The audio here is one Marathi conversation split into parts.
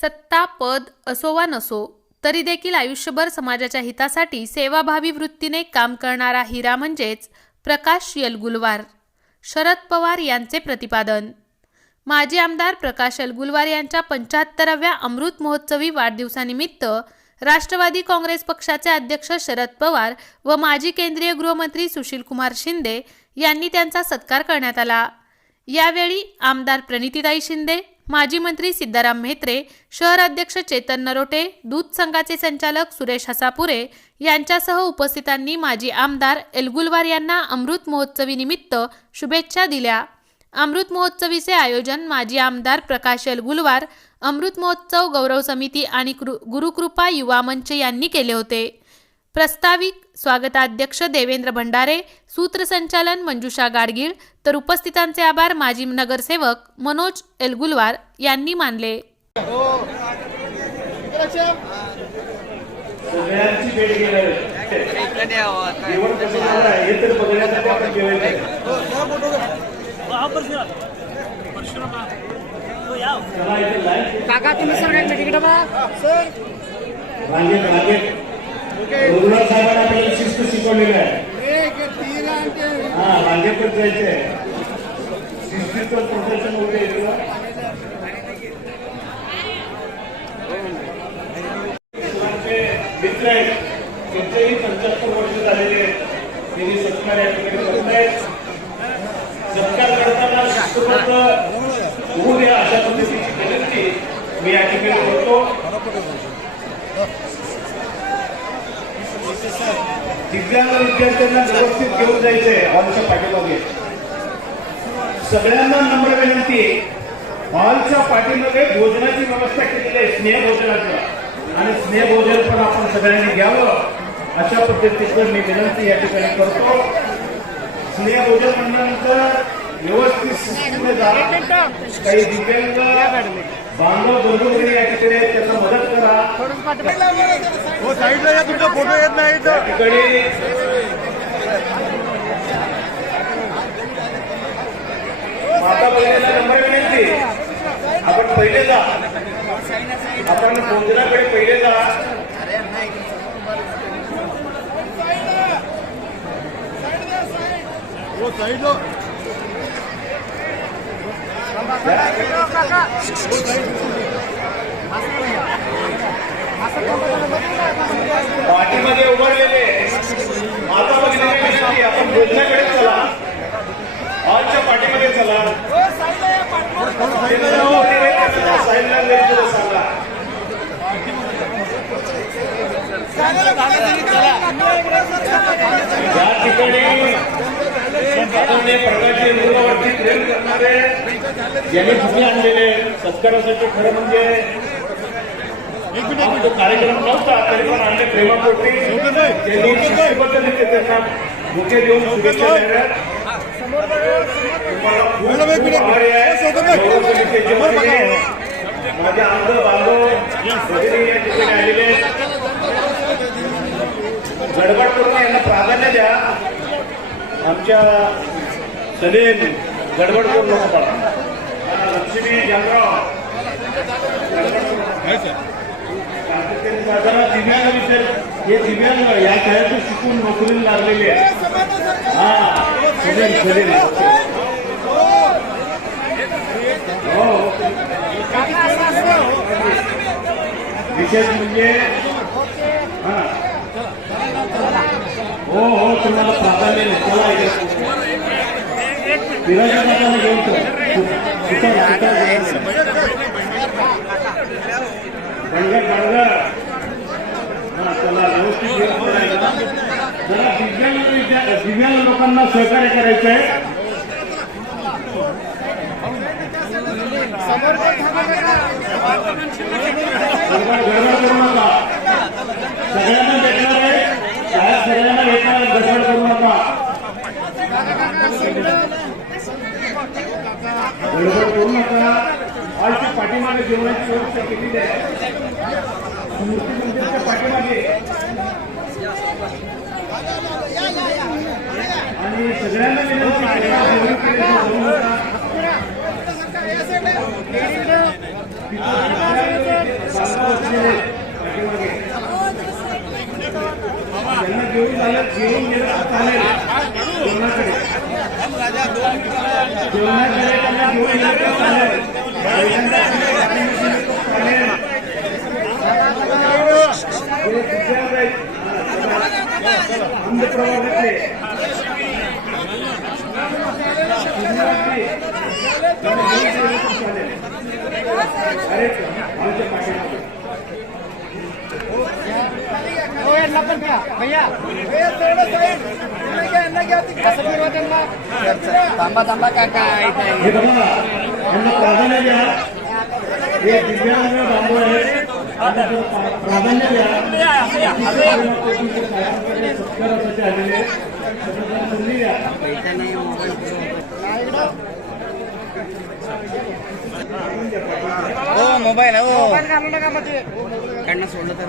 सत्ता पद असो वा नसो तरी देखील आयुष्यभर समाजाच्या हितासाठी सेवाभावी वृत्तीने काम करणारा हिरा म्हणजेच प्रकाश यलगुलवार. शरद पवार यांचे प्रतिपादन. माजी आमदार प्रकाश यलगुलवार यांच्या पंच्याहत्तराव्या अमृत महोत्सवी वाढदिवसानिमित्त राष्ट्रवादी काँग्रेस पक्षाचे अध्यक्ष शरद पवार व माजी केंद्रीय गृहमंत्री सुशीलकुमार शिंदे यांनी त्यांचा सत्कार करण्यात आला. यावेळी आमदार प्रणितीताई शिंदे माजी मंत्री सिद्धाराम म्हेत्रे शहर अध्यक्ष चेतन नरोटे दूध संघाचे संचालक सुरेश हसापुरे यांच्यासह उपस्थितांनी माजी आमदार एलगुलवार यांना अमृत महोत्सवी निमित्त शुभेच्छा दिल्या. अमृत महोत्सवीचे आयोजन माजी आमदार प्रकाश एलगुलवार अमृत महोत्सव गौरव समिती आणि कृ- गुरुकृपा युवा मंच यांनी केले होते. प्रस्ताविक स्वागताध्यक्ष देवेंद्र भंडारे सूत्रसंचालन मंजुषा गाडगीळ तर उपस्थितांचे आभार माजी नगरसेवक मनोज एलगुलवार यांनी मानले. काका तुम्ही सगळ्यांच्या गुरुनाथ साहेबांना आपल्याला शिस्त शिकवलेलं आहे. हा रांगेतच जायचंय शिस्तीचं होते आमचे मित्र आहेत. त्यांचेही पंच्याहत्तर वर्ष झालेले आहेत. त्यांनी सत्कार या ठिकाणी करत आहेत सत्कार करताना शिस्तबद्ध होऊ द्या अशा पद्धतीची विनंती मी या ठिकाणी करतो. दिव्यांग विद्यार्थ्यांना व्यवस्थित घेऊन जायचंय हॉलच्या पाठीमागे. सगळ्यांना नम्र विनंती हॉलच्या पाठीमागे भोजनाची व्यवस्था केलेली आहे स्नेहभोजनाचं. आणि स्नेहभोजन पण आपण सगळ्यांनी घ्यावं. अशा पद्धतीचं मी विनंती या ठिकाणी करतो. स्नेहभोजन म्हणल्यानंतर व्यवस्थित शिस्तीने जा काही दिव्यांग बांधव बंधू या ठिकाणी त्यांना मदत करा. हो साईडला या तुमचा फोटो येत नाही ठिकाणी माता बहिणीला नंबर विनंती आपण पहिले जा. आपण भोजनाकडे पहिले जा. हो साईडला. पाठीमध्ये उभारलेले माता भगिनीला विनंती आपण भोजनाकडे चला. हॉलच्या पाठीमध्ये चला. साईडला सांगा या ठिकाणी आदरणीय प्रकारचे मुलावरती प्रेम करणारे ज्यांनी भूमी आणलेले सत्कारासाठी खरं म्हणजे जो कार्यक्रम नव्हता तरी पण आणले प्रेमापोटी त्यांनी शिस्तबद्धरित्या त्यांना मुखे देऊन शुभेच्छा दिल्या तुम्हाला खूप आभारी आहे. माझे आमदार बांधव भगिनी या ठिकाणी आलेले. गडबड करून यांना प्राधान्य द्या. आमच्या सलीम गडबड करू नको पडा लक्ष्मी आहे दिव्यांग विषय हे दिव्यांग या खेळातून शिकून नोकरीला लागलेले आहेत. हा सलीम सलीम हो. विशेष म्हणजे हा हो हो तुम्हाला प्राधान्य नाही. चला घेऊन बंगर बंगर हा चला व्यवस्थित जरा दिव्यांग दिव्यांग लोकांना सहकार्य करायचं आहे. गडबड करू नका सगळ्यांना भेटणार आहे साहेब सगळ्यांना भेटणार आहे, गडबड करू नका गडबड करू नका आज ते पाठीमागे जेवणाची व्यवस्था केलेली आहे मूर्ती मंदिरच्या पाठीमागे. आणि सगळ्यांना विनंती आहे, जेवण नका. त्यांना घेऊन झालं घेऊन गेलं चालेल कोणाकडे जेवणाकडे त्यांना घेऊन गेलं तर चालेल थांबा थांबा हे. बघा यांना प्राधान्य द्या हे दिव्यांग तो प्रा- प्राधान्य द्या हो. मोबाईल हो कडनं सोडलं तर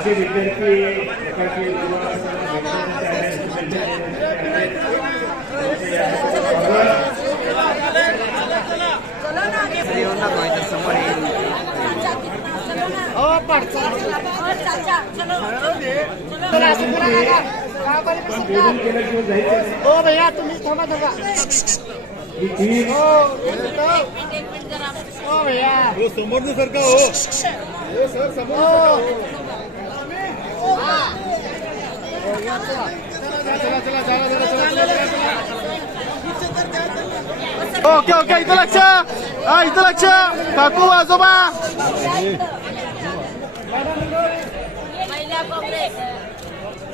जे विद्यार्थी प्रकारचे किंवा येऊन नको इथं समोर येईल जोडून केल्याशिवाय जायचं हो भैया तुम्ही थांबा थांबा ही फी हो भैया समोर सरका हो चला चला ओके ओके इथं लक्ष हा इथं लक्ष काकू आजोबा महिला काँग्रेस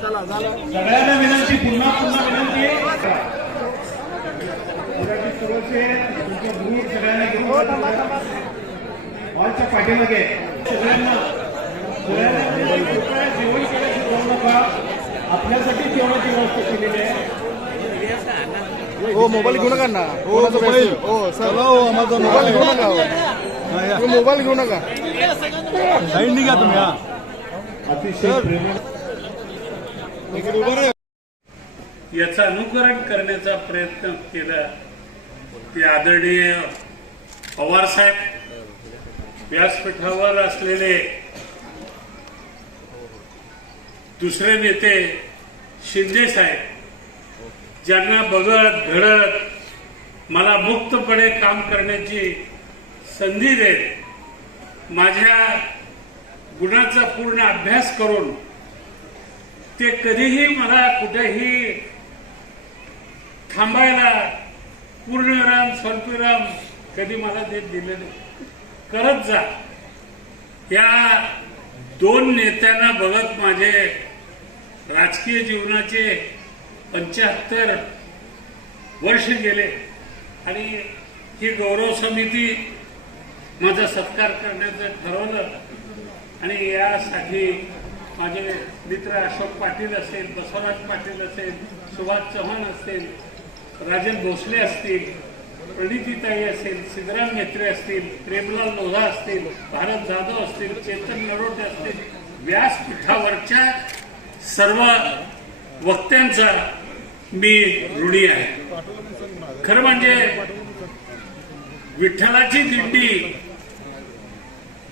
सगळ्यांना विनंती पुन्हा पुन्हा विनंती. हॉलच्या पाठीमागे. सगळ्यांना. जेवण केल्याशिवाय जाऊ नका. आपल्यासाठी जेवणाची व्यवस्था केलेली आहे. हो मोबाईल घेऊ नका ना. हो मोबाईल. हो चला हो आम्हाला मोबाईल घेऊ नका. हो. मोबाईल घेऊ नका. साईड निघा तुम्ही हा. अतिशय. याचं अनुकरण करण्याचा प्रयत्न केला ते आदरणीय पवार साहेब व्यासपीठावर असलेले दुसरे नेते शिंदे साहेब ज्यांना बघत घडत मला मुक्तपणे काम करण्याची संधी देत माझ्या गुणाचा पूर्ण अभ्यास करून ते कधीही मला कुठेही थांबायला पूर्णराम स्वल्पराम कधी मला ते दिले नाही. करत जा. या दोन नेत्यांना बघत माझे राजकीय जीवनाचे पंच्याहत्तर वर्ष गेले आणि ही गौरव समिती माझा सत्कार करण्याचं ठरवलं आणि यासाठी माझे मित्र अशोक पाटील असेल बसवराज पाटील असेल सुभाष चव्हाण असतील राजन भोसले असतील प्रणितीताई असेल सिद्धराम मेत्रे असतील प्रेमलाल लोधा असतील भारत जाधव असतील चेतन नरोटे असतील व्यासपीठावरच्या सर्व वक्त्यांचा मी ऋणी आहे. खरं म्हणजे विठ्ठलाची दिंडी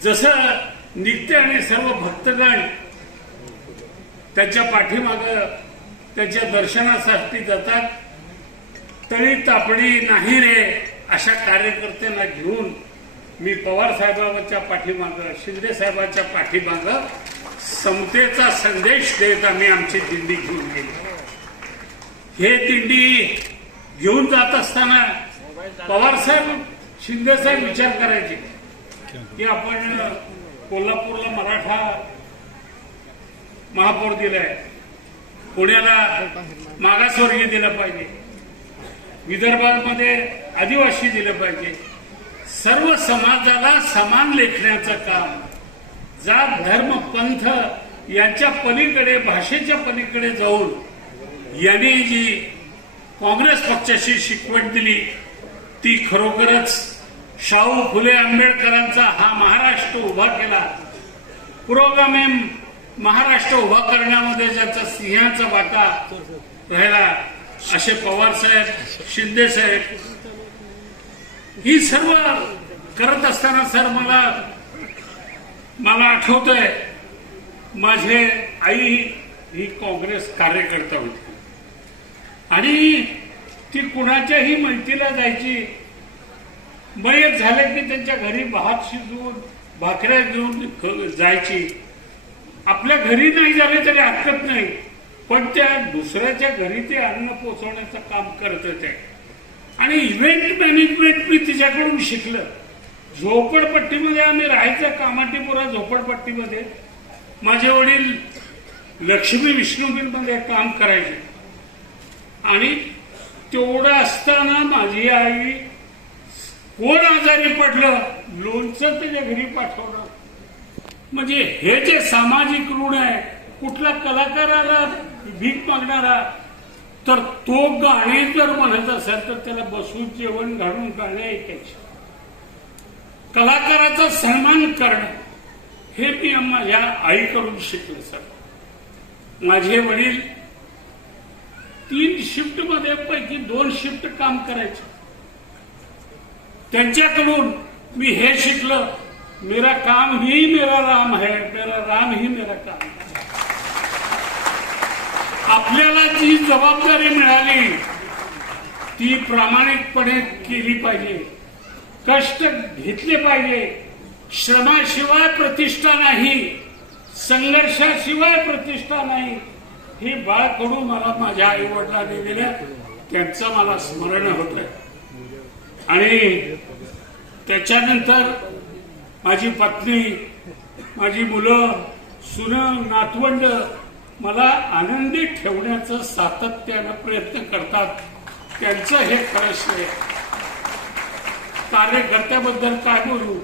जसं नित्य आणि सर्व भक्तगण त्याच्या पाठीमागं त्याच्या दर्शनासाठी जातात. तळी तापडी नाही रे अशा कार्यकर्त्यांना घेऊन मी पवार साहेबांच्या पाठीमागं शिंदे साहेबांच्या पाठीमागं समतेचा संदेश देत आम्ही आमची दिंडी घेऊन गेली. हे दिंडी घेऊन जात असताना पवार साहेब शिंदे साहेब विचार करायचे की आपण कोल्हापूरला मराठा महापौर दिलं आहे पुण्याला मागासवर्गीय दिलं पाहिजे. विदर्भामध्ये आदिवासी दिलं पाहिजे. सर्व समाजाला समान लेखण्याचं काम. जात धर्म पंथ यांच्या पलीकडे भाषेच्या पलीकडे जाऊन यांनी जी काँग्रेस पक्षाशी शिकवण दिली ती खरोखरच शाहू फुले आंबेडकरांचा हा महाराष्ट्र उभा केला. पुरोगामी महाराष्ट्र उभा करण्यामध्ये ज्याचा सिंहाचा वाटा राहिला असे पवार साहेब शिंदे साहेब ही सर्व करत असताना सर मला मला आठवत आहे माझे आई ही काँग्रेस कार्यकर्ता होती. आणि ती कुणाच्याही मैत्रीला जायची मयत झाले की त्यांच्या घरी भात शिजवून भाकऱ्या घेऊन ख- जायची. आपल्या घरी नाही झाले तरी हरकत नाही. पण त्या दुसऱ्याच्या घरी ते अन्न पोचवण्याचं काम करत आहे. आणि इव्हेंट मॅनेजमेंट मी तिच्याकडून शिकलं. झोपडपट्टीमध्ये आम्ही राहायचं कामाटीपुरा झोपडपट्टीमध्ये. माझे वडील लक्ष्मी विष्णुबिलमध्ये काम करायचे. आणि तेवढं असताना माझी आई कोण आजारी पडलं लोणचं त्याच्या घरी पाठवलं. म्हणजे हे जे सामाजिक ऋण आहे कुठला कलाकाराला भीक मागणारा तर तो गाणे जर म्हणत असेल तर त्याला बसून जेवण घालून गाणे ऐकायचे. कलाकाराचा सन्मान करणं हे मी माझ्या आईकडून शिकले सर. माझे वडील तीन शिफ्टमध्ये पैकी दोन शिफ्ट काम करायचे. त्यांच्याकडून मी हे शिकलं. मेरा काम ही मेरा राम है मेरा राम ही मेरा काम आपल्याला जी जबाबदारी मिळाली ती प्रामाणिकपणे केली पाहिजे. कष्ट घेतले पाहिजे. श्रमाशिवाय प्रतिष्ठा नाही संघर्षाशिवाय प्रतिष्ठा नाही. ही बाळकडून मला माझ्या आई वडिलांनी दिल्या त्यांचं मला स्मरण होत. आणि त्याच्यानंतर माझी पत्नी माझी मुलं सुन नातवंड मला आनंदी ठेवण्याचं सातत्यानं प्रयत्न करतात. त्यांचं हे खरं श्रेय. कार्यकर्त्याबद्दल काय बोलू?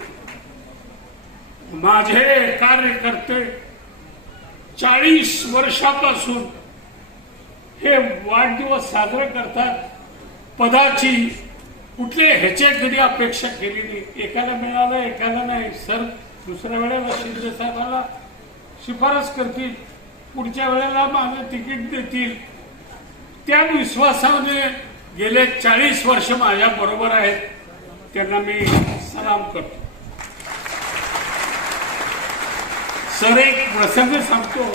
माझे कार्यकर्ते चाळीस वर्षापासून हे वाढदिवस साजरे करतात. पदाची कुठले ह्याच्या कधी अपेक्षा केली नाही. एकाला मिळालं एकाला नाही. सर दुसऱ्या वेळेला शिंदे साहेबाला शिफारस करतील. पुढच्या वेळेला माझं तिकीट देतील. त्या विश्वासाने गेले चाळीस वर्ष माझ्या बरोबर आहेत. त्यांना मी सलाम करतो. सर एक प्रसंग सांगतो.